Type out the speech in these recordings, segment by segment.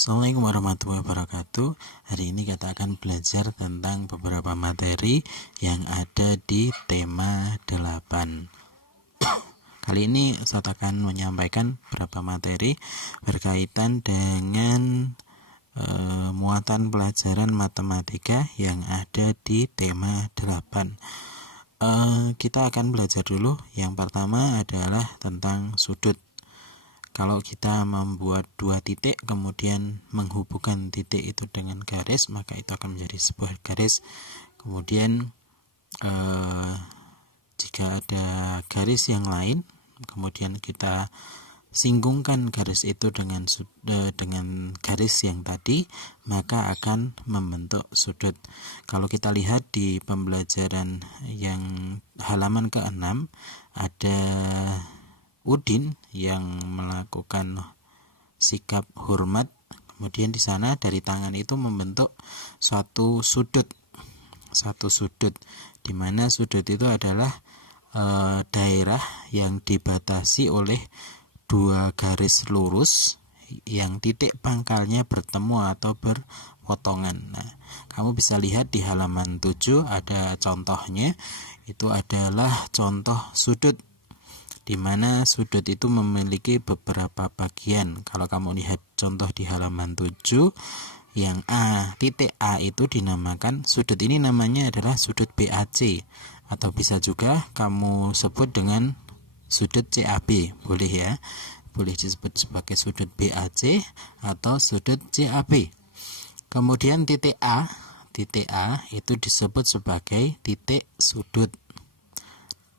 Assalamualaikum warahmatullahi wabarakatuh. Hari ini kita akan belajar tentang beberapa materi yang ada di tema 8. Kali ini saya akan menyampaikan beberapa materi berkaitan dengan muatan pelajaran matematika yang ada di tema 8. Kita akan belajar dulu. Yang pertama adalah tentang sudut. Kalau kita membuat dua titik kemudian menghubungkan titik itu dengan garis, maka itu akan menjadi sebuah garis. Kemudian jika ada garis yang lain, kemudian kita singgungkan garis itu dengan garis yang tadi, maka akan membentuk sudut. Kalau kita lihat di pembelajaran yang halaman ke-6 ada Udin yang melakukan sikap hormat, kemudian di sana dari tangan itu membentuk suatu sudut, di mana sudut itu adalah daerah yang dibatasi oleh dua garis lurus yang titik pangkalnya bertemu atau berpotongan. Nah, kamu bisa lihat di halaman 7 ada contohnya, itu adalah contoh sudut, di mana sudut itu memiliki beberapa bagian. Kalau kamu lihat contoh di halaman 7, yang titik A itu dinamakan sudut ini, namanya adalah sudut BAC, atau bisa juga kamu sebut dengan sudut CAB, boleh ya, boleh disebut sebagai sudut BAC atau sudut CAB. Kemudian titik A itu disebut sebagai titik sudut.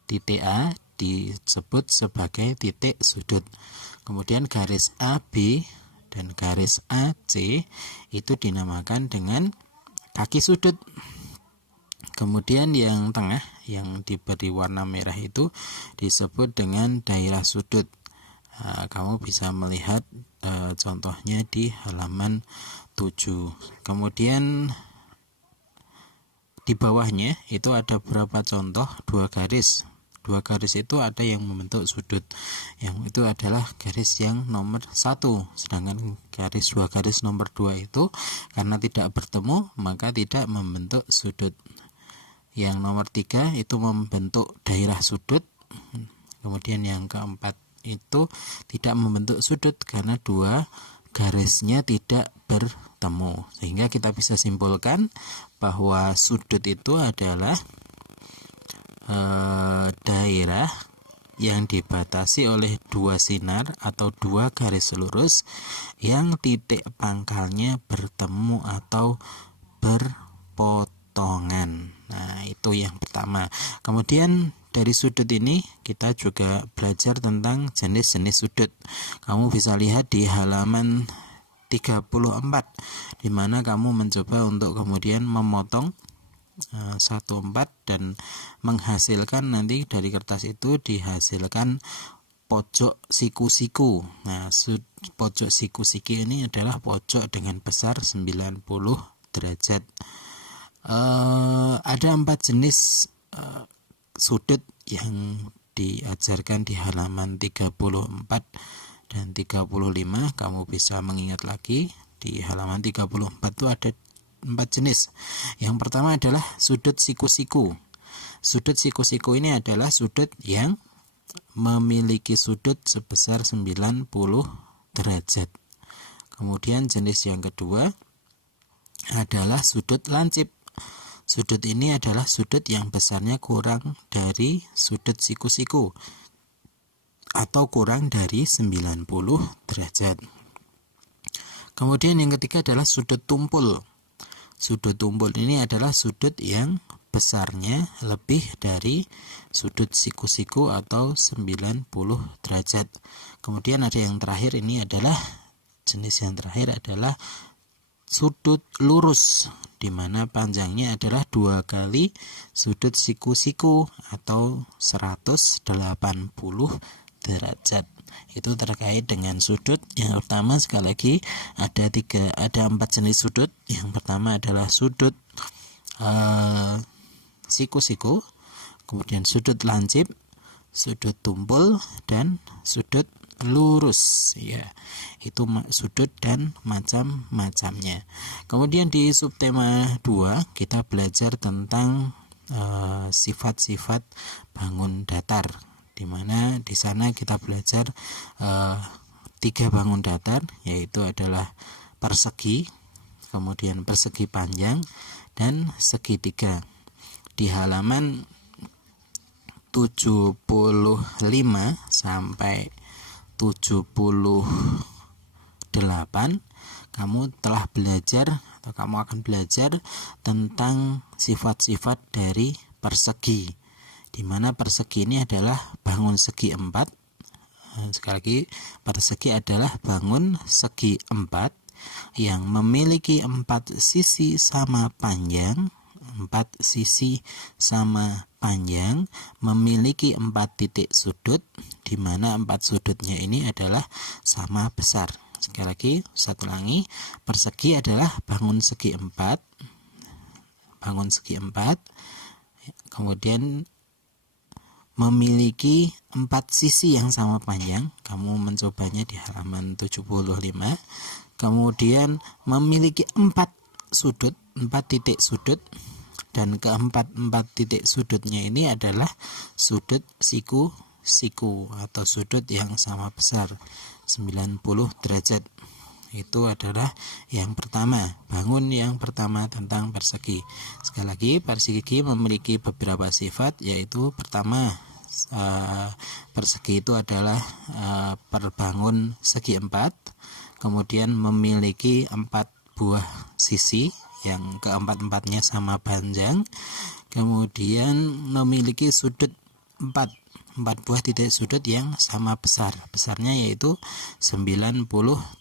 Titik A disebut sebagai titik sudut. Kemudian garis AB dan garis AC itu dinamakan dengan kaki sudut. Kemudian yang tengah yang diberi warna merah itu disebut dengan daerah sudut. Kamu bisa melihat contohnya di halaman 7. Kemudian di bawahnya itu ada beberapa contoh dua garis itu ada yang membentuk sudut, yang itu adalah garis yang nomor 1, sedangkan dua garis nomor 2 itu karena tidak bertemu maka tidak membentuk sudut. Yang nomor 3 itu membentuk daerah sudut. Kemudian yang keempat itu tidak membentuk sudut karena dua garisnya tidak bertemu. Sehingga kita bisa simpulkan bahwa sudut itu adalah daerah yang dibatasi oleh dua sinar atau dua garis lurus yang titik pangkalnya bertemu atau berpotongan. Nah, itu yang pertama. Kemudian dari sudut ini kita juga belajar tentang jenis-jenis sudut. Kamu bisa lihat di halaman 34, di mana kamu mencoba untuk kemudian memotong 1/4 dan menghasilkan, nanti dari kertas itu dihasilkan pojok siku-siku. Nah, pojok siku-siku ini adalah pojok dengan besar 90 derajat. Ada 4 jenis sudut yang diajarkan di halaman 34 dan 35. Kamu bisa mengingat lagi di halaman 34 itu ada 4 jenis. Yang pertama adalah sudut siku-siku. Sudut siku-siku ini adalah sudut yang memiliki sudut sebesar 90 derajat. Kemudian jenis yang kedua adalah sudut lancip. Sudut ini adalah sudut yang besarnya kurang dari sudut siku-siku atau kurang dari 90 derajat. Kemudian yang ketiga adalah sudut tumpul. Sudut tumpul ini adalah sudut yang besarnya lebih dari sudut siku-siku atau 90 derajat. Kemudian ada yang terakhir, ini adalah jenis yang terakhir adalah sudut lurus, di mana panjangnya adalah 2 kali sudut siku-siku atau 180 derajat. Itu terkait dengan sudut. Yang pertama, sekali lagi ada 4 jenis sudut. Yang pertama adalah sudut siku-siku, kemudian sudut lancip, sudut tumpul, dan sudut lurus ya. Itu sudut dan macam-macamnya. Kemudian di subtema 2 kita belajar tentang sifat-sifat bangun datar, di mana di sana kita belajar 3 bangun datar, yaitu adalah persegi, kemudian persegi panjang dan segitiga. Di halaman 75 sampai 78 kamu telah belajar atau kamu akan belajar tentang sifat-sifat dari persegi, di mana persegi ini adalah bangun segi 4. Sekali lagi, persegi adalah bangun segi 4 yang memiliki 4 sisi sama panjang, 4 sisi sama panjang, memiliki 4 titik sudut, di mana 4 sudutnya ini adalah sama besar. Sekali lagi, satu ulangi, persegi adalah bangun segi 4, kemudian memiliki 4 sisi yang sama panjang. Kamu mencobanya di halaman 75. Kemudian memiliki 4 sudut, 4 titik sudut, dan keempat titik sudutnya ini adalah sudut siku atau sudut yang sama besar 90 derajat. Itu adalah yang pertama, bangun yang pertama tentang persegi. Sekali lagi, persegi memiliki beberapa sifat, yaitu pertama, persegi itu adalah perbangun segi 4, kemudian memiliki 4 buah sisi yang keempat-empatnya sama panjang, kemudian memiliki sudut 4 buah titik sudut yang sama besarnya yaitu 90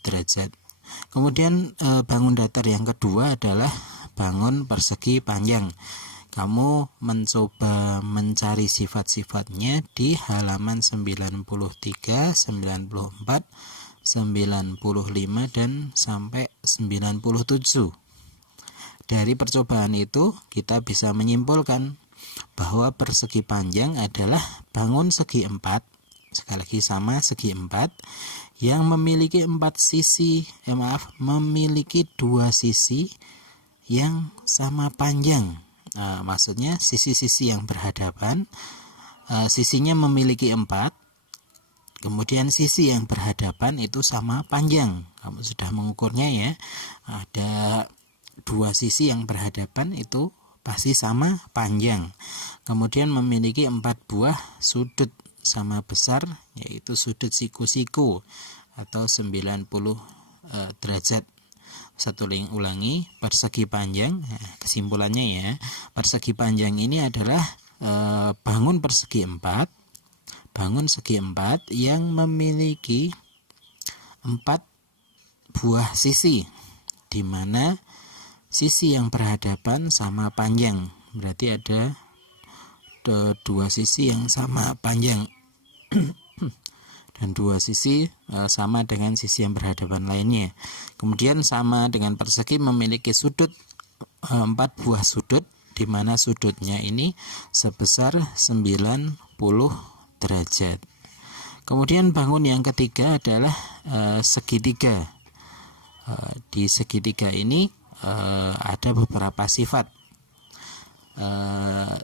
derajat. Kemudian bangun datar yang kedua adalah bangun persegi panjang. Kamu mencoba mencari sifat-sifatnya di halaman 93, 94, 95 dan sampai 97. Dari percobaan itu kita bisa menyimpulkan bahwa persegi panjang adalah bangun segi 4, sekali lagi sama segi 4, yang memiliki 4 sisi, memiliki 2 sisi yang sama panjang. Maksudnya sisi-sisi yang berhadapan, sisinya memiliki 4, kemudian sisi yang berhadapan itu sama panjang. Kamu sudah mengukurnya ya. Ada 2 sisi yang berhadapan itu pasti sama panjang. Kemudian memiliki 4 buah sudut sama besar, yaitu sudut siku-siku atau 90 derajat. Satu ulangi, persegi panjang. Kesimpulannya ya, persegi panjang ini adalah bangun persegi 4, bangun segi 4 yang memiliki 4 buah sisi, di mana sisi yang berhadapan sama panjang. Berarti ada 2 sisi yang sama panjang dan 2 sisi sama dengan sisi yang berhadapan lainnya. Kemudian sama dengan persegi memiliki sudut 4 buah sudut, di mana sudutnya ini sebesar 90 derajat. Kemudian bangun yang ketiga adalah segitiga. Di segitiga ini ada beberapa sifat.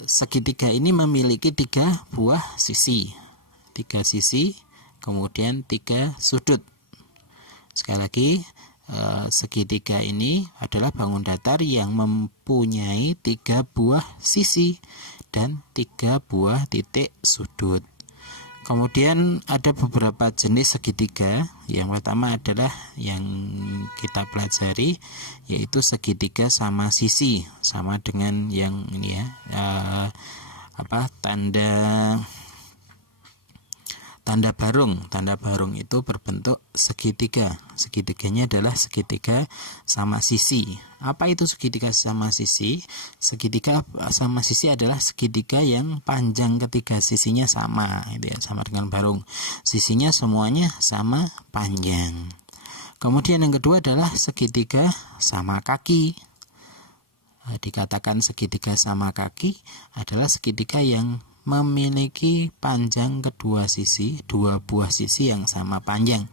Segitiga ini memiliki 3 buah sisi, 3 sisi, kemudian 3 sudut. Sekali lagi, segitiga ini adalah bangun datar yang mempunyai 3 buah sisi dan 3 buah titik sudut. Kemudian ada beberapa jenis segitiga. Yang pertama adalah yang kita pelajari, yaitu segitiga sama sisi, sama dengan yang ini ya, tanda barung itu berbentuk segitiga. Segitiganya adalah segitiga sama sisi. Apa itu segitiga sama sisi? Segitiga sama sisi adalah segitiga yang panjang ketiga sisinya sama, itu ya, sama dengan barung. Sisinya semuanya sama panjang. Kemudian yang kedua adalah segitiga sama kaki. Dikatakan segitiga sama kaki adalah segitiga yang memiliki panjang kedua sisi, dua buah sisi yang sama panjang.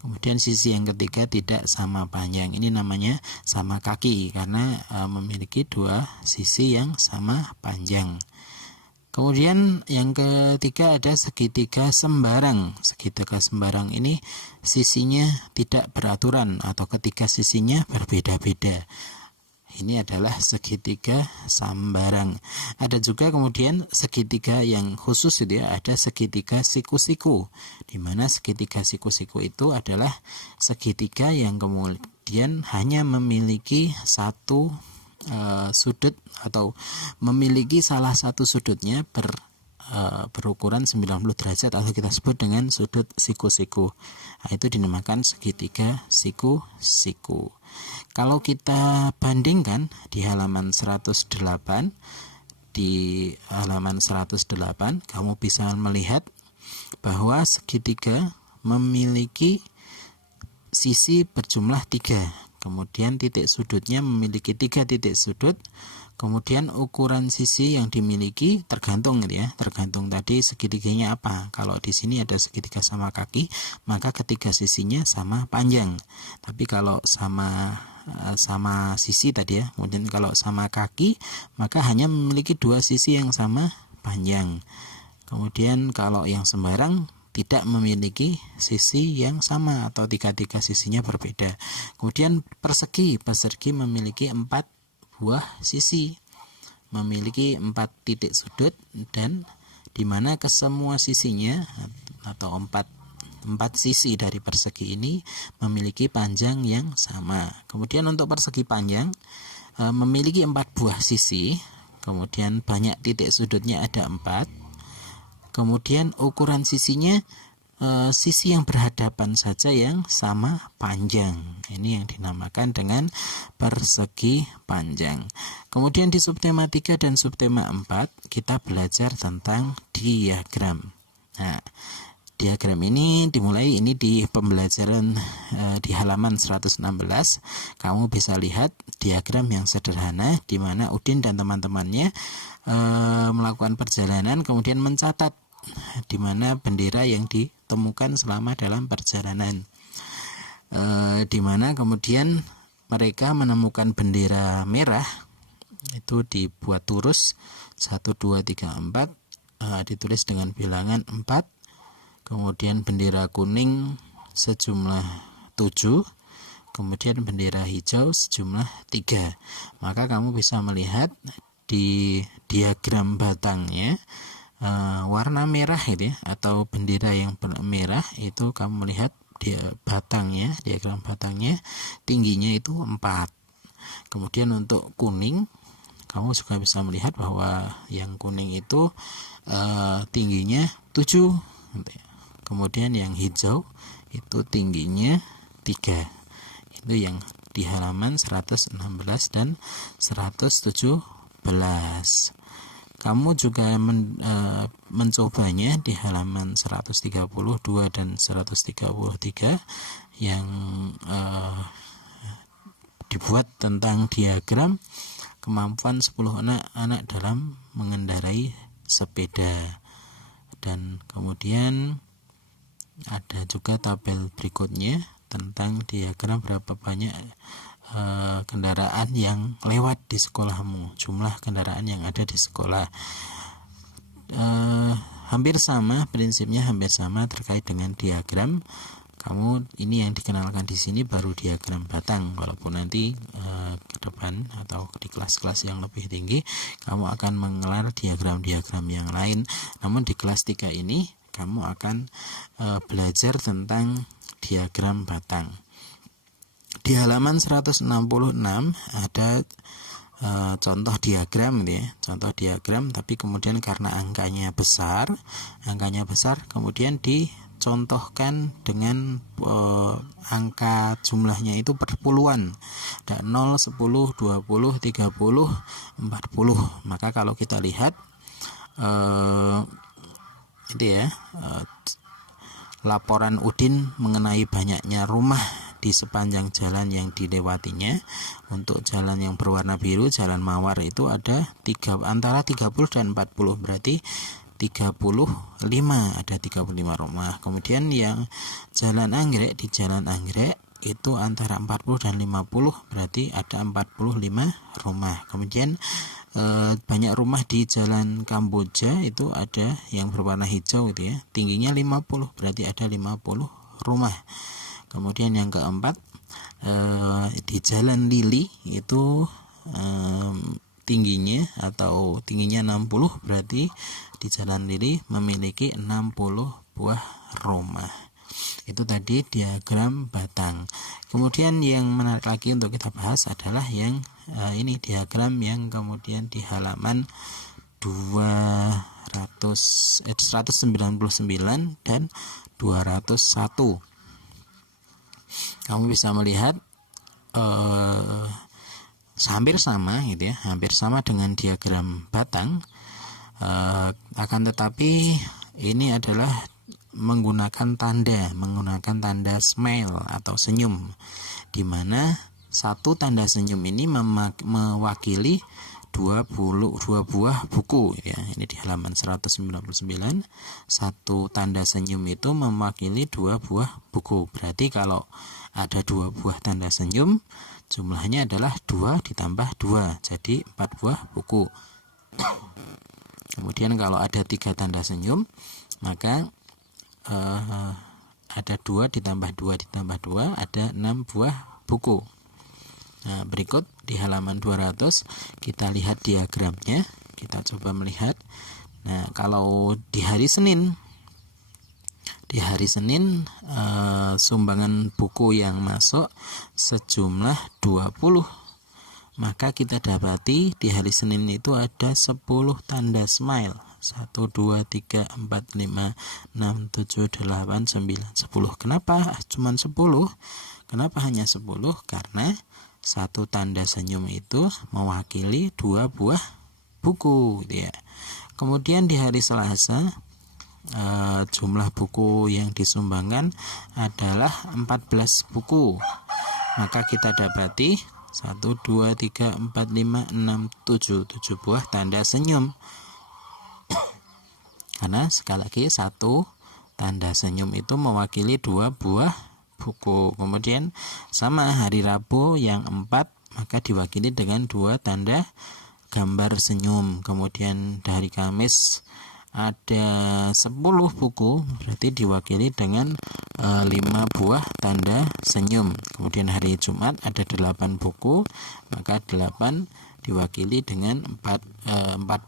Kemudian sisi yang ketiga tidak sama panjang. Ini namanya sama kaki karena memiliki dua sisi yang sama panjang. Kemudian yang ketiga ada segitiga sembarang. Segitiga sembarang ini sisinya tidak beraturan atau ketiga sisinya berbeda-beda. Ini adalah segitiga sambarang. Ada juga kemudian segitiga yang khusus itu ya, ada segitiga siku-siku. Di mana segitiga siku-siku itu adalah segitiga yang kemudian hanya memiliki satu sudut atau memiliki salah satu sudutnya berukuran 90 derajat atau kita sebut dengan sudut siku-siku. Nah, itu dinamakan segitiga siku-siku. Kalau kita bandingkan di halaman 108, kamu bisa melihat bahwa segitiga memiliki sisi berjumlah 3. Kemudian titik sudutnya memiliki 3 titik sudut. Kemudian ukuran sisi yang dimiliki tergantung ya, tergantung tadi segitiganya apa. Kalau di sini ada segitiga sama kaki, maka ketiga sisinya sama panjang. Tapi kalau sama sisi tadi ya, kemudian kalau sama kaki, maka hanya memiliki 2 sisi yang sama panjang. Kemudian kalau yang sembarang tidak memiliki sisi yang sama atau tiga sisinya berbeda. Kemudian persegi memiliki 4 buah sisi, memiliki 4 titik sudut, dan di mana kesemua sisinya atau 4 sisi dari persegi ini memiliki panjang yang sama. Kemudian untuk persegi panjang memiliki 4 buah sisi, kemudian banyak titik sudutnya ada 4. Kemudian ukuran sisinya sisi yang berhadapan saja yang sama panjang. Ini yang dinamakan dengan persegi panjang. Kemudian di subtema 3 dan subtema 4 kita belajar tentang diagram. Nah, diagram ini dimulai di pembelajaran di halaman 116. Kamu bisa lihat diagram yang sederhana di mana Udin dan teman-temannya melakukan perjalanan kemudian mencatat di mana bendera yang ditemukan selama dalam perjalanan. Di mana kemudian mereka menemukan bendera merah itu dibuat turus 1, 2, 3, 4, ditulis dengan bilangan 4. Kemudian bendera kuning sejumlah 7, kemudian bendera hijau sejumlah 3. Maka kamu bisa melihat di diagram batangnya warna merah itu ya, atau bendera yang merah itu kamu melihat diagram batangnya tingginya itu 4. Kemudian untuk kuning kamu juga bisa melihat bahwa yang kuning itu tingginya 7. Kemudian yang hijau itu tingginya 3. Itu yang di halaman 116 dan 117. Kamu juga mencobanya di halaman 132 dan 133 yang dibuat tentang diagram kemampuan 10 anak dalam mengendarai sepeda. Dan kemudian ada juga tabel berikutnya tentang diagram berapa banyak kendaraan yang lewat di sekolahmu, jumlah kendaraan yang ada di sekolah. Hampir sama prinsipnya, hampir sama terkait dengan diagram. Kamu ini yang dikenalkan di sini baru diagram batang. Walaupun nanti ke depan atau di kelas-kelas yang lebih tinggi kamu akan mengelar diagram-diagram yang lain. Namun di kelas 3 ini kamu akan belajar tentang diagram batang. Di halaman 166 ada contoh diagram ya, contoh diagram, tapi kemudian karena angkanya besar kemudian dicontohkan dengan angka jumlahnya itu per puluhan. Ada 0, 10, 20, 30, 40. Maka kalau kita lihat laporan Udin mengenai banyaknya rumah di sepanjang jalan yang dilewatinya. Untuk jalan yang berwarna biru, jalan mawar, itu ada antara 30 dan 40. Berarti 35, ada 35 rumah. Kemudian yang jalan anggrek, di jalan anggrek itu antara 40 dan 50, berarti ada 45 rumah. Kemudian banyak rumah di jalan Kamboja itu ada yang berwarna hijau gitu ya, tingginya 50, berarti ada 50 rumah. Kemudian yang keempat, di jalan Lili itu tingginya 60, berarti di jalan Lili memiliki 60 buah rumah. Itu tadi diagram batang. Kemudian yang menarik lagi untuk kita bahas adalah yang ini diagram yang kemudian di halaman 199 dan 201. Kamu bisa melihat hampir sama gitu ya, hampir sama dengan diagram batang, akan tetapi ini adalah menggunakan tanda smile atau senyum, di mana satu tanda senyum ini mewakili 20 buah buku ya. Ini di halaman 199, satu tanda senyum itu mewakili 2 buah buku. Berarti kalau ada 2 buah tanda senyum, jumlahnya adalah 2 ditambah 2, jadi 4 buah buku. Kemudian kalau ada 3 tanda senyum, maka ada 2 ditambah 2 ditambah 2, ada 6 buah buku. Nah, berikut di halaman 200 kita lihat diagramnya. Kita coba melihat. Nah, kalau di hari Senin sumbangan buku yang masuk sejumlah 20, maka kita dapati di hari Senin itu ada 10 tanda smile. 1, 2, 3, 4, 5, 6, 7, 8, 9, 10. Kenapa cuma 10? Kenapa hanya 10? Karena satu tanda senyum itu mewakili 2 buah buku gitu ya. Kemudian di hari Selasa jumlah buku yang disumbangkan adalah 14 buku. Maka kita dapati 1, 2, 3, 4, 5, 6, 7 buah tanda senyum. Karena sekali lagi satu tanda senyum itu mewakili 2 buah buku. Kemudian sama hari Rabu yang 4, maka diwakili dengan 2 tanda gambar senyum. Kemudian hari Kamis ada 10 buku, berarti diwakili dengan 5 buah tanda senyum. Kemudian hari Jumat ada 8 buku, maka 8 diwakili dengan 4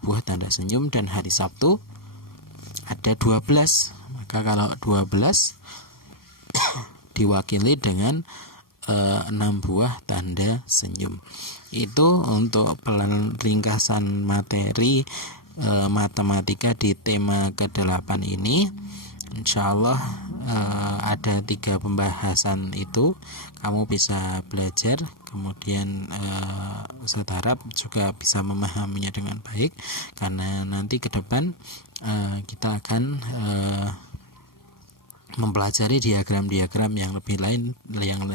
buah tanda senyum. Dan hari Sabtu ada 12, maka kalau 12 diwakili dengan 6 buah tanda senyum. Itu untuk ringkasan materi matematika di tema ke-8 ini. Insya Allah ada 3 pembahasan itu kamu bisa belajar, kemudian Ustadz harap juga bisa memahaminya dengan baik, karena nanti ke depan kita akan mempelajari diagram-diagram yang lebih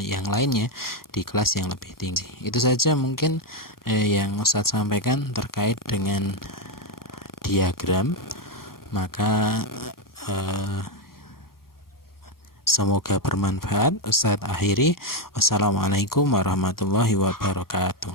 yang lainnya di kelas yang lebih tinggi. Itu saja mungkin yang Ustadz sampaikan terkait dengan diagram. Maka semoga bermanfaat. Ustadz akhiri. Wassalamualaikum warahmatullahi wabarakatuh.